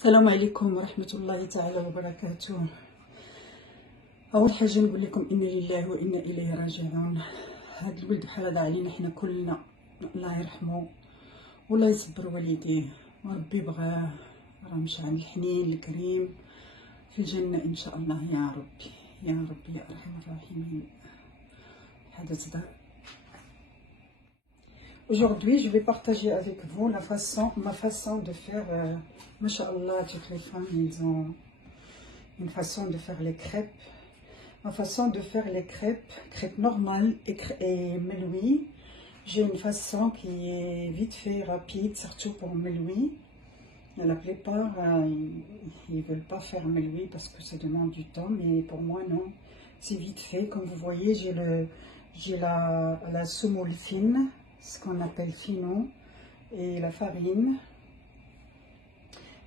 السلام عليكم ورحمة الله تعالى وبركاته. أول حاجة نقول لكم إنا لله وإنا إليه راجعون. هاد الولد بحال هذا علينا حنا كلنا، الله يرحمه والله يصبر والديه وربي بغاه، راه مشى عند الحنين الكريم في الجنة إن شاء الله يا ربي يا ربي يا أرحم الراحمين. هذا صدق. Aujourd'hui, je vais partager avec vous ma façon de faire, Masha'Allah, toutes les femmes, ils ont une façon de faire les crêpes. Ma façon de faire les crêpes normales et meloui. J'ai une façon qui est vite fait, rapide, surtout pour meloui. La plupart, ils ne veulent pas faire meloui parce que ça demande du temps, mais pour moi, non. C'est vite fait. Comme vous voyez, j'ai la semoule fine, ce qu'on appelle fino, et la farine.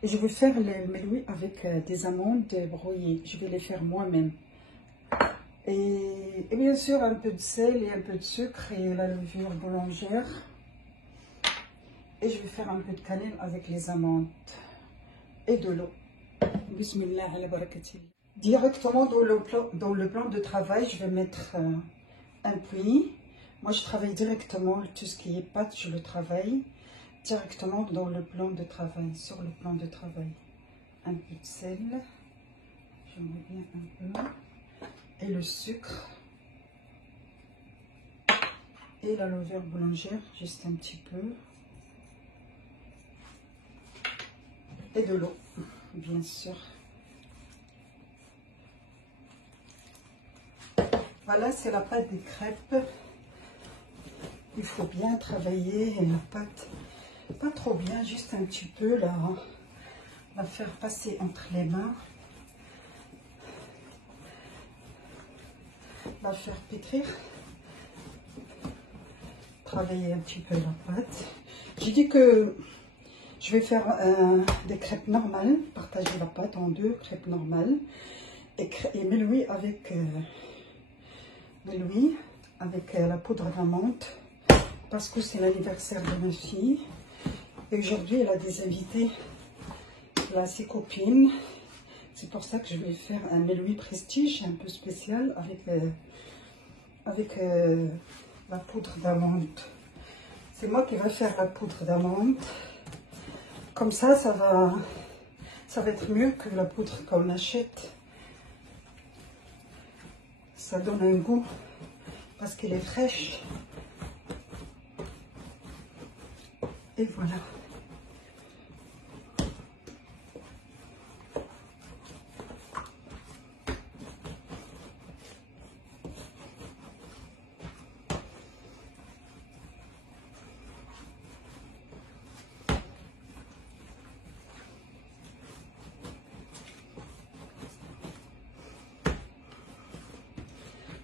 Et je vais faire les meloui avec des amandes broyées. Je vais les faire moi-même. Et bien sûr, un peu de sel et un peu de sucre et la levure boulangère. Et je vais faire un peu de cannelle avec les amandes et de l'eau. Bismillah ala barakati. Directement dans le plan de travail, je vais mettre un puits. Moi, je travaille directement, tout ce qui est pâte, je le travaille directement dans le plan de travail, sur le plan de travail. Un peu de sel, j'aimerais bien un peu, et le sucre, et la levure boulangère, juste un petit peu, et de l'eau, bien sûr. Voilà, c'est la pâte des crêpes. Il faut bien travailler la pâte, pas trop bien, juste un petit peu, là, la faire passer entre les mains, la faire pétrir, travailler un petit peu la pâte. J'ai dit que je vais faire des crêpes normales, partager la pâte en deux, crêpes normales, et meloui avec la poudre d'amande. Parce que c'est l'anniversaire de ma fille. Et aujourd'hui, elle a des invités. Elle a ses copines. C'est pour ça que je vais faire un meloui prestige un peu spécial avec la poudre d'amande. C'est moi qui vais faire la poudre d'amande. Comme ça, ça va être mieux que la poudre qu'on achète. Ça donne un goût parce qu'elle est fraîche. Et voilà.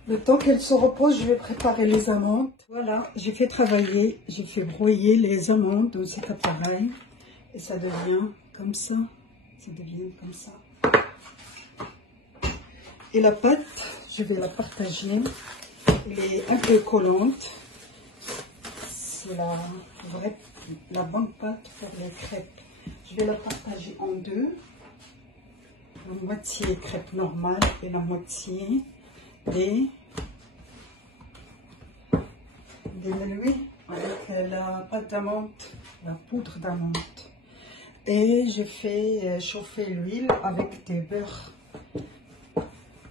Le temps qu'elle se repose, je vais préparer les amandes. Voilà, j'ai fait broyer les amandes dans cet appareil. Et ça devient comme ça. Ça devient comme ça. Et la pâte, je vais la partager. Elle est un peu collante. C'est la bonne pâte pour les crêpes. Je vais la partager en deux. La moitié crêpe normale et la moitié des meloui avec la pâte d'amande, la poudre d'amande. Et je fais chauffer l'huile avec des beurres.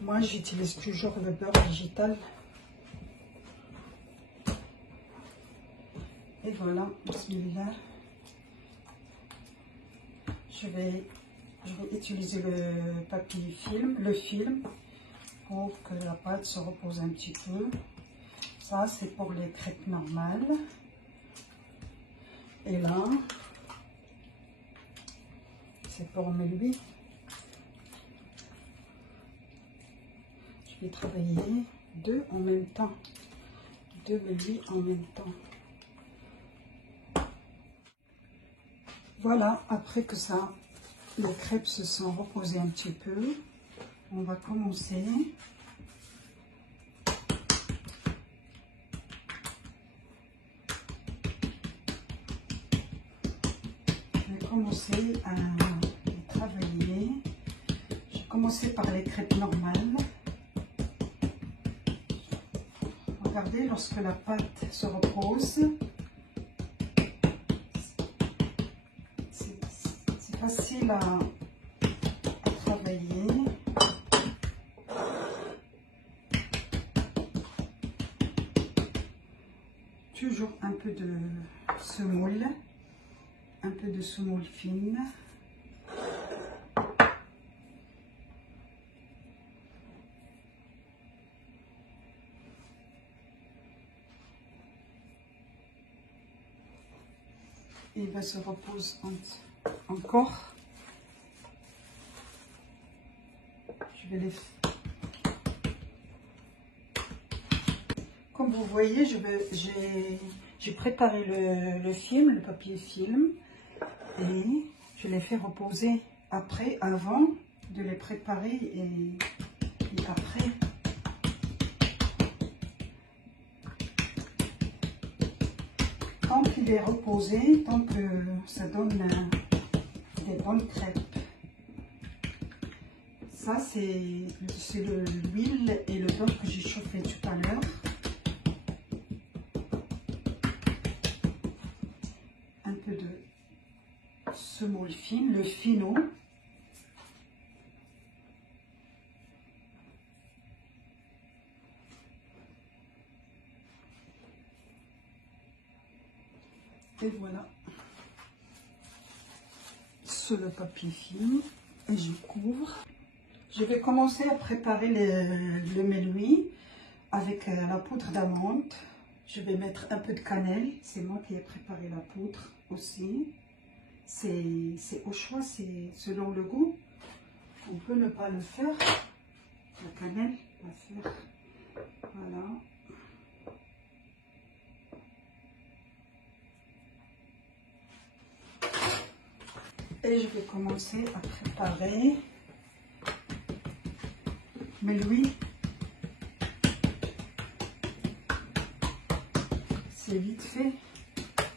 Moi, j'utilise toujours le beurre végétal. Et voilà, bismillah. Je vais utiliser le papier film, pour que la pâte se repose un petit peu. Ça, c'est pour les crêpes normales. Et là, c'est pour meloui. Je vais travailler deux en même temps. Deux meloui en même temps. Voilà, après que ça, les crêpes se sont reposées un petit peu, on va commencer. Je vais commencer à commencer par les crêpes normales. Regardez, lorsque la pâte se repose, c'est facile à travailler. Toujours un peu de semoule, un peu de semoule fine. Et il se repose encore. Je vais les... Comme vous voyez, j'ai préparé le film, le papier film, et je les fais reposer avant de les préparer et après. Tant qu'il est reposé, tant que ça donne des bonnes crêpes. Ça, c'est l'huile et le beurre que j'ai chauffé tout à l'heure. Un peu de semoule fine, le fino. Et voilà, sur le papier film, et je couvre. Je vais commencer à préparer le méloui avec la poudre d'amande. Je vais mettre un peu de cannelle, c'est moi qui ai préparé la poudre aussi. C'est au choix, c'est selon le goût. On peut ne pas le faire, la cannelle va faire, voilà. Et je vais commencer à préparer mes méloui. C'est vite fait.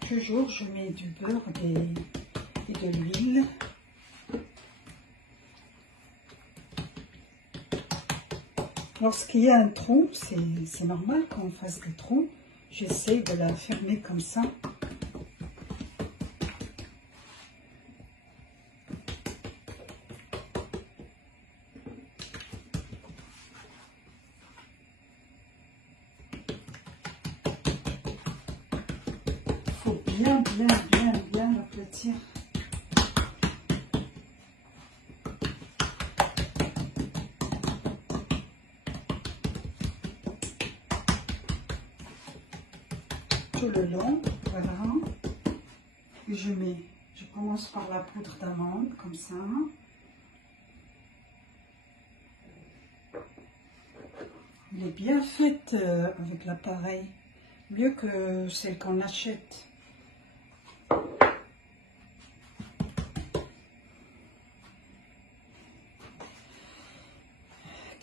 Toujours, je mets du beurre et de l'huile. Lorsqu'il y a un tronc, c'est normal qu'on fasse des troncs. J'essaie de la fermer comme ça. Bien l'aplatir. Tout le long, voilà. Et je commence par la poudre d'amande, comme ça. Il est bien fait avec l'appareil, mieux que celle qu'on achète.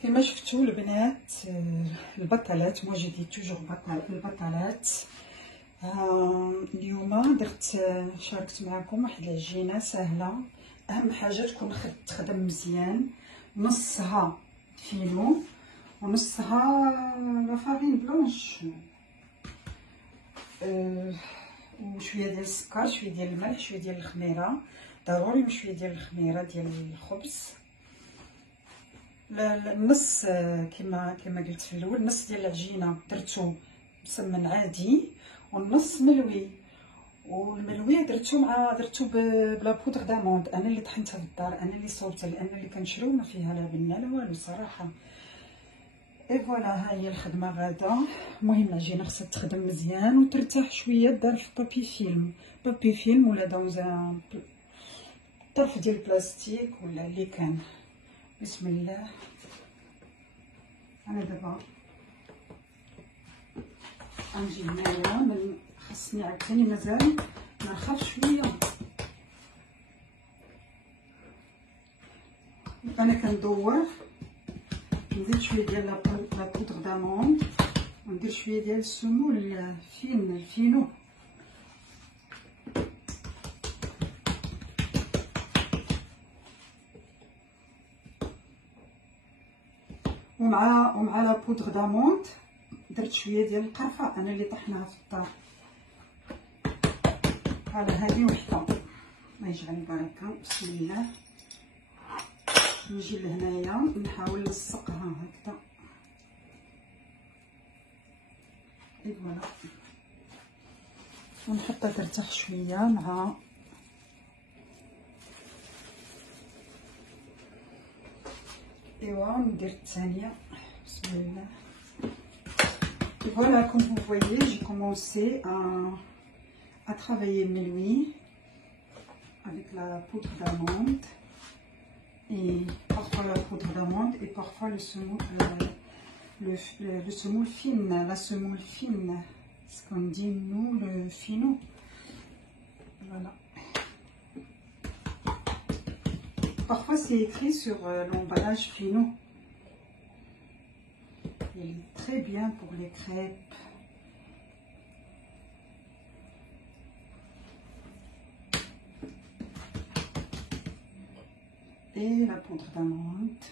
كما شفتوا البنات البطلات moi j'ai dit toujours البطلات اليوم درت شاركت معكم واحد العجينه سهله اهم حاجه تكون تخدم مزيان نصها فينو ونصها لا فارين بلونش وشويه ديال السكر شويه ديال الملح شويه ديال الخميره ضروري شويه ديال الخميره ديال الخبز النص كما قلت في الاول النص ديال العجينه درتو مسمن عادي والنص ملوي والملوي درتو بلا بودر داموند انا اللي طحنتها في الدار انا اللي صوبتها لان اللي كنشريو ما فيها لا بنه لا والو صراحه اي فوالا ها هي الخدمه غادا المهم العجينه خصها تخدم مزيان وترتاح شويه دار في بابي فيلم ولا داوزان طرف ديال البلاستيك ولا اللي كان بسم الله انا دابا غنجي هنايا خاصني عاوتاني مازال نرخف شويه انا كندور نزيد شويه ديال لا بودر داموند وندير شويه ديال السمول الفينو ومع لا بودر دامونت درت شويه ديال القرفه انا اللي طحناها في الدار. على هذه وحده ما يجعل البركه. بسم الله. نجي لهنايا نحاول نلصقها هكذا. فوالا ونحطها ترتاح شويه مع ايوا ندير الثانيه. بسم الله. Voilà, comme vous voyez, j'ai commencé à travailler mes nuits avec la poudre d'amande et parfois la poudre d'amande et parfois le semoule fine, la semoule fine, ce qu'on dit nous le finot. Voilà. Parfois c'est écrit sur l'emballage finot. Il est très bien pour les crêpes. Et la poudre d'amande.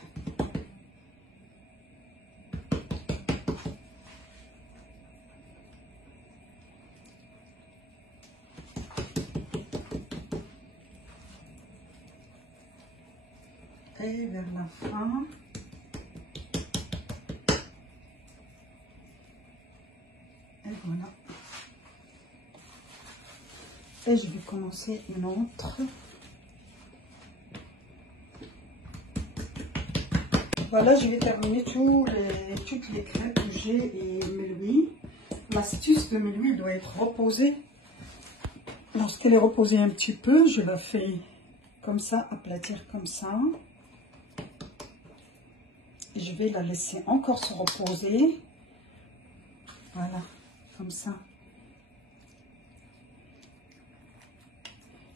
Et vers la fin, et voilà. Et je vais commencer une autre. Voilà, je vais terminer toutes les crêpes que j'ai et mes louis. L'astuce de mes louis doit être reposée. Lorsqu'elle est reposée un petit peu, je la fais comme ça, aplatir comme ça. Je vais la laisser encore se reposer. Voilà, comme ça.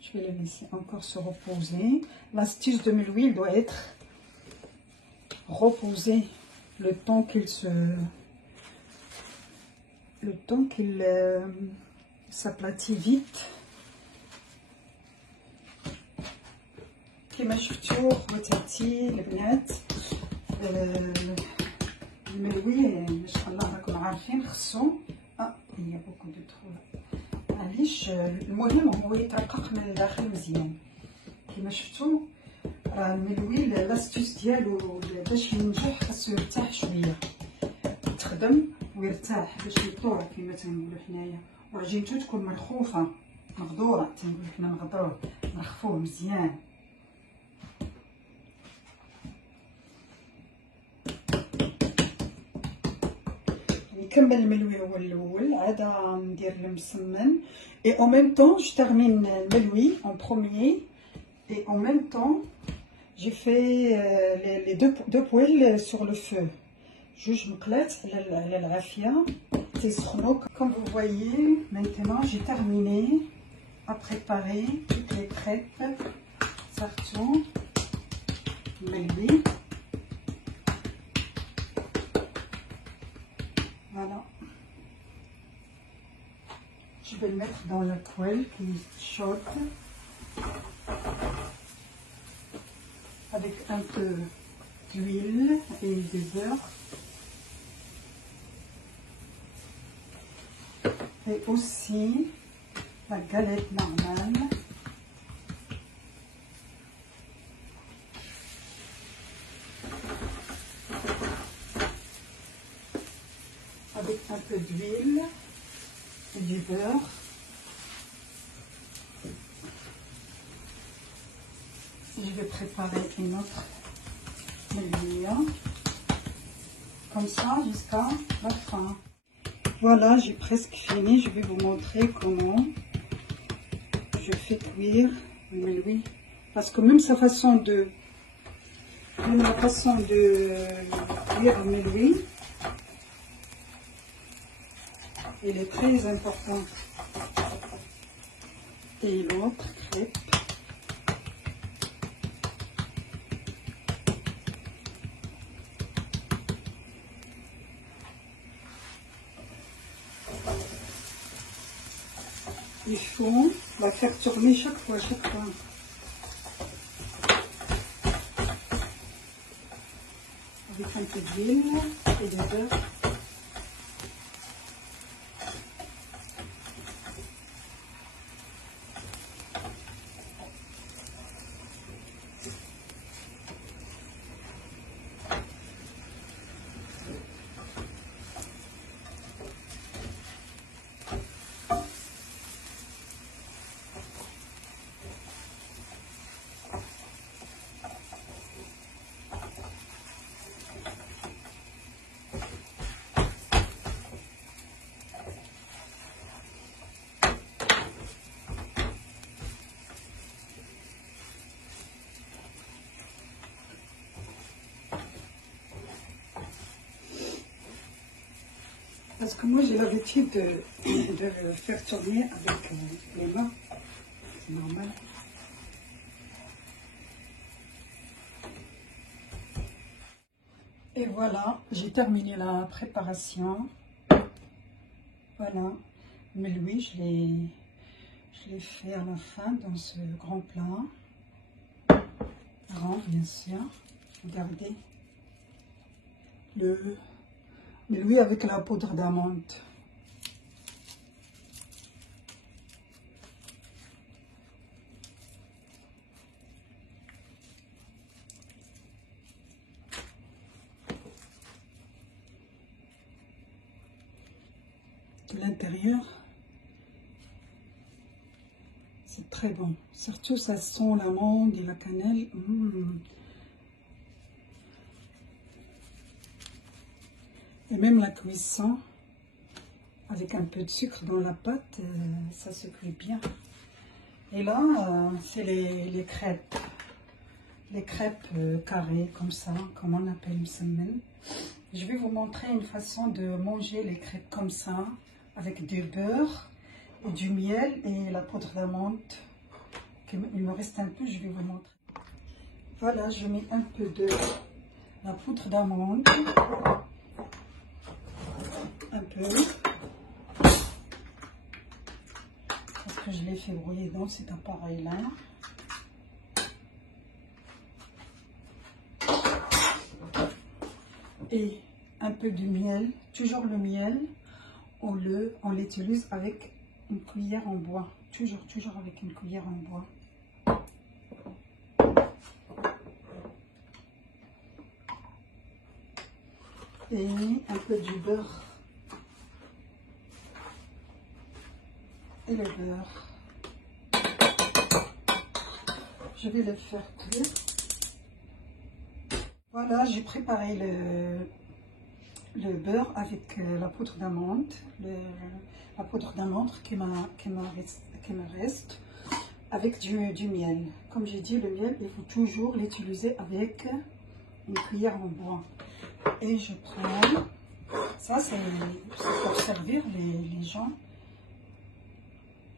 Je vais la laisser encore se reposer. L'astuce de mes louis doit être reposé le temps qu'il s'aplatit vite. كما شفتوا خواتاتي البنات الملوي ما شاء الله راكم عارفين خصو هي بوكو دو ترو معليش. المهم هو يترقق من الداخل مزيان. كما شفتوا راه الملوي لاستيس ديالو باش ينجح خاصو يرتاح شويه، تخدم ويرتاح باش يطور كما تنقولوا حنايا، وعجينته تكون مدخوفه مغدوره تنقولوا حنا مغدور نخفوه مزيان. نكمل الملوي هو الاول، عاد ندير المسمن et en même temps je termine le méloui en premier et en même temps j'ai fait les deux poêles sur le feu. Juge مقلات على العافيه تيسخنوا. Comme vous voyez, maintenant j'ai terminé à préparer toutes les crêpes sartons méloui. Voilà. Je vais le mettre dans la poêle qui est chaude avec un peu d'huile et de beurre. Et aussi la galette normale. Avec un peu d'huile et du beurre. Je vais préparer une autre méloui comme ça jusqu'à la fin. Voilà, j'ai presque fini. Je vais vous montrer comment je fais cuire le méloui. Parce que même la façon de cuire le méloui, il est très important. Et l'autre crêpe. Il faut la faire tourner chaque fois. avec un peu d'huile et de beurre. Parce que moi j'ai l'habitude de le faire tourner avec les mains, c'est normal. Et voilà, j'ai terminé la préparation. Voilà, mais lui je l'ai fait à la fin dans ce grand plat. Grand bien sûr, regardez. Mais lui avec la poudre d'amande. De l'intérieur, c'est très bon. Surtout ça sent l'amande et la cannelle. Et même la cuisson, avec un peu de sucre dans la pâte, ça se cuit bien. Et là, c'est les crêpes. Les crêpes carrées, comme ça, comme on appelle msemen. Je vais vous montrer une façon de manger les crêpes comme ça, avec du beurre, et du miel et la poudre d'amande. Il me reste un peu, je vais vous montrer. Voilà, je mets un peu de la poudre d'amande. Un peu. Parce que je l'ai fait brouiller dans cet appareil-là. Et un peu de miel. Toujours le miel, on l'utilise avec une cuillère en bois. Toujours avec une cuillère en bois. Et un peu du beurre. Et le beurre. Je vais le faire cuire. Voilà, j'ai préparé le beurre avec la poudre d'amande. La poudre d'amande qui me reste. Avec du miel. Comme j'ai dit, le miel, il faut toujours l'utiliser avec une cuillère en bois. Et je prends, ça c'est pour servir les gens,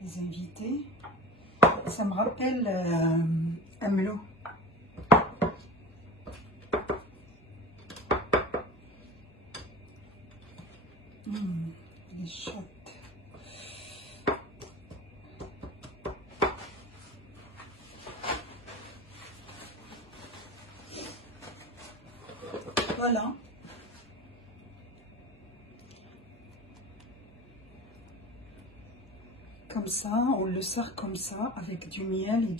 les invités. Ça me rappelle un melon. Il est chaud. Voilà. Comme ça, on le sert comme ça, avec du miel et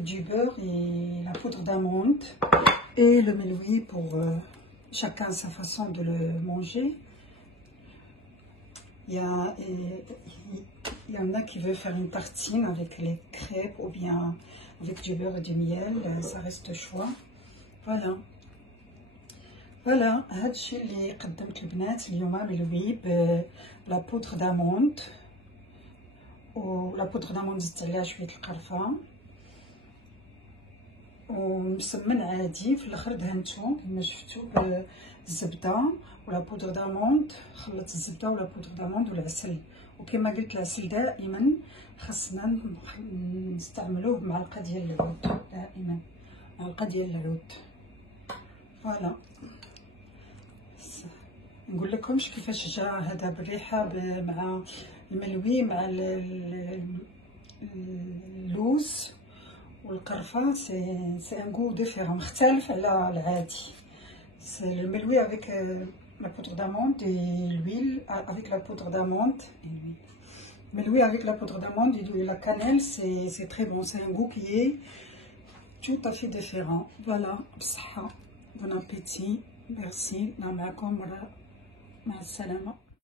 du beurre et la poudre d'amande. Et le meloui pour chacun sa façon de le manger. Il y en a qui veulent faire une tartine avec les crêpes ou bien avec du beurre et du miel, ça reste choix. Voilà. Voilà, هذا الشيء اللي قدمت البنات اليوم ملوي بلا بودر داموند ولا بودر داموند زدت عليها شويه القرفه ومسمن عادي. في الاخر دهنتو كما شفتوا بالزبده ولا بودر داموند. خلطت الزبده ولا بودر داموند والعسل، وكما قلت العسل دائما خاصنا نستعملوه بمعلقه ديال العود، دائما معلقه ديال العود. فوالا، نقول لكمش كيفاش جا هذا بالريحه مع الملوي مع اللوز والقرفه. سي ان غو ديفيرون، مختلف على العادي. C'est le meloui avec la poudre d'amande et l'huile avec la poudre d'amande. Meloui avec la poudre d'amande et la cannelle, c'est très bon. C'est un goût qui est tout à fait différent. Voilà, bon appétit. Merci. Ma salama.